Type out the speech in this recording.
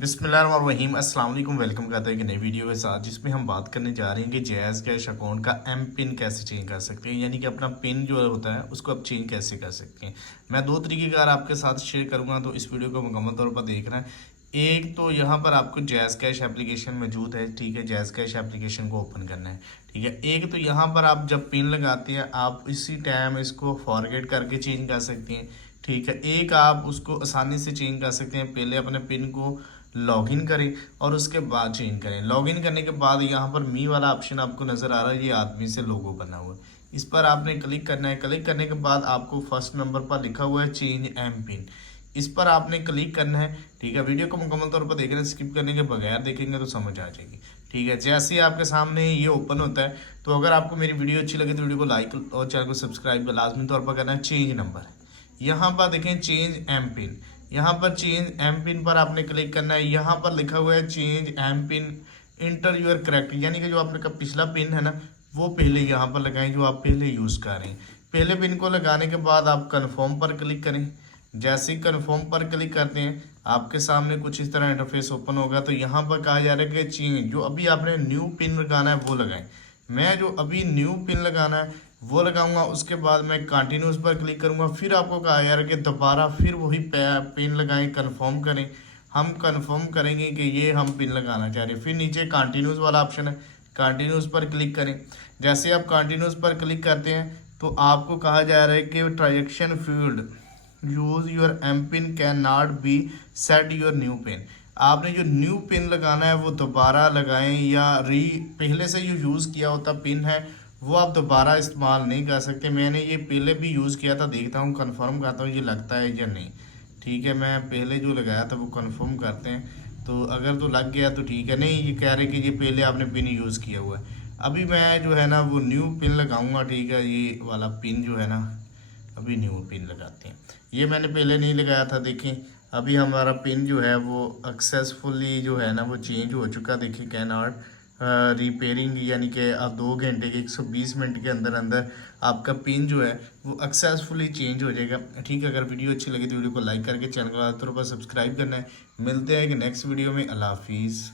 बिस्मिल्लाहिर्रहमानिर्रहीम अस्सलाम वालेकुम। वेलकम करते हैं एक नई वीडियो के साथ जिसमें हम बात करने जा रहे हैं कि जैज़ कैश अकाउंट का एम पिन कैसे चेंज कर सकते हैं, यानी कि अपना पिन जो होता है उसको आप चेंज कैसे कर सकते हैं। मैं दो तरीके कार आपके साथ शेयर करूंगा, तो इस वीडियो को मुकम्मल तौर पर देखना है। एक तो यहाँ पर आपको जैज़ कैश एप्लीकेशन मौजूद है, ठीक है। जैज़ कैश एप्लीकेशन को ओपन करना है, ठीक है। एक तो यहाँ पर आप जब पिन लगाते हैं आप इसी टाइम इसको फॉरगेट करके चेंज कर सकते हैं, ठीक है। एक आप उसको आसानी से चेंज कर सकते हैं, पहले अपने पिन को लॉगिन करें और उसके बाद चेंज करें। लॉगिन करने के बाद यहाँ पर मी वाला ऑप्शन आपको नज़र आ रहा है, ये आदमी से लोगो बना हुआ है, इस पर आपने क्लिक करना है। क्लिक करने के बाद आपको फर्स्ट नंबर पर लिखा हुआ है चेंज एम पिन, इस पर आपने क्लिक करना है, ठीक है। वीडियो को मुकम्मल तौर पर देखना, स्किप करने के बगैर देखेंगे तो समझ आ जाएगी, ठीक है। जैसे ही आपके सामने ये ओपन होता है, तो अगर आपको मेरी वीडियो अच्छी लगे तो वीडियो को लाइक और चैनल को सब्सक्राइब लाजमी तौर पर करना है। चेंज नंबर, यहाँ पर देखें चेंज एम पिन, यहाँ पर चेंज एम पिन पर आपने क्लिक करना है। यहाँ पर लिखा हुआ है change M pin enter your correct, यानी कि जो आपने का पिछला पिन है ना वो पहले यहाँ पर लगाएं जो आप पहले यूज़ कर रहे हैं। पहले पिन को लगाने के बाद आप कन्फर्म पर क्लिक करें। जैसे ही कन्फर्म पर क्लिक करते हैं आपके सामने कुछ इस तरह इंटरफेस ओपन होगा। तो यहाँ पर कहा जा रहा है कि चेंज जो अभी आपने न्यू पिन लगाना है वो लगाएं। मैं जो अभी न्यू पिन लगाना है वो लगाऊंगा, उसके बाद मैं कंटिन्यूस पर क्लिक करूंगा। फिर आपको कहा यार कि दोबारा फिर वही पिन लगाएं, कंफर्म करें। हम कंफर्म करेंगे कि ये हम पिन लगाना चाह रहे हैं। फिर नीचे कंटिन्यूस वाला ऑप्शन है, कंटिन्यूस पर क्लिक करें। जैसे आप कंटिन्यूस पर क्लिक करते हैं तो आपको कहा जा रहा है कि transaction field use your M pin can not be set your new pin. आपने जो न्यू पिन लगाना है वो दोबारा लगाएं, या पहले से जो यूज़ किया होता पिन है वो आप दोबारा इस्तेमाल नहीं कर सकते। मैंने ये पहले भी यूज़ किया था, देखता हूँ कंफर्म करता हूँ ये लगता है या नहीं, ठीक है। मैं पहले जो लगाया था वो कंफर्म करते हैं, तो अगर तो लग गया तो ठीक है, नहीं ये कह रहे कि ये पहले आपने पिन यूज़ किया हुआ है। अभी मैं जो है ना वो न्यू पिन लगाऊंगा, ठीक है। ये वाला पिन जो है ना अभी न्यू पिन लगाते हैं, ये मैंने पहले नहीं लगाया था। देखें अभी हमारा पिन जो है वो सक्सेसफुली जो है ना वो चेंज हो चुका। देखिए कैन नॉट रिपेयरिंग, यानी कि आप 2 घंटे के 120 मिनट के अंदर अंदर आपका पिन जो है वो सक्सेसफुली चेंज हो जाएगा, ठीक है। अगर वीडियो अच्छी लगी तो वीडियो को लाइक करके चैनल को तौर पर सब्सक्राइब करना है। मिलते हैं कि नेक्स्ट वीडियो में। अल्लाह हाफिज़।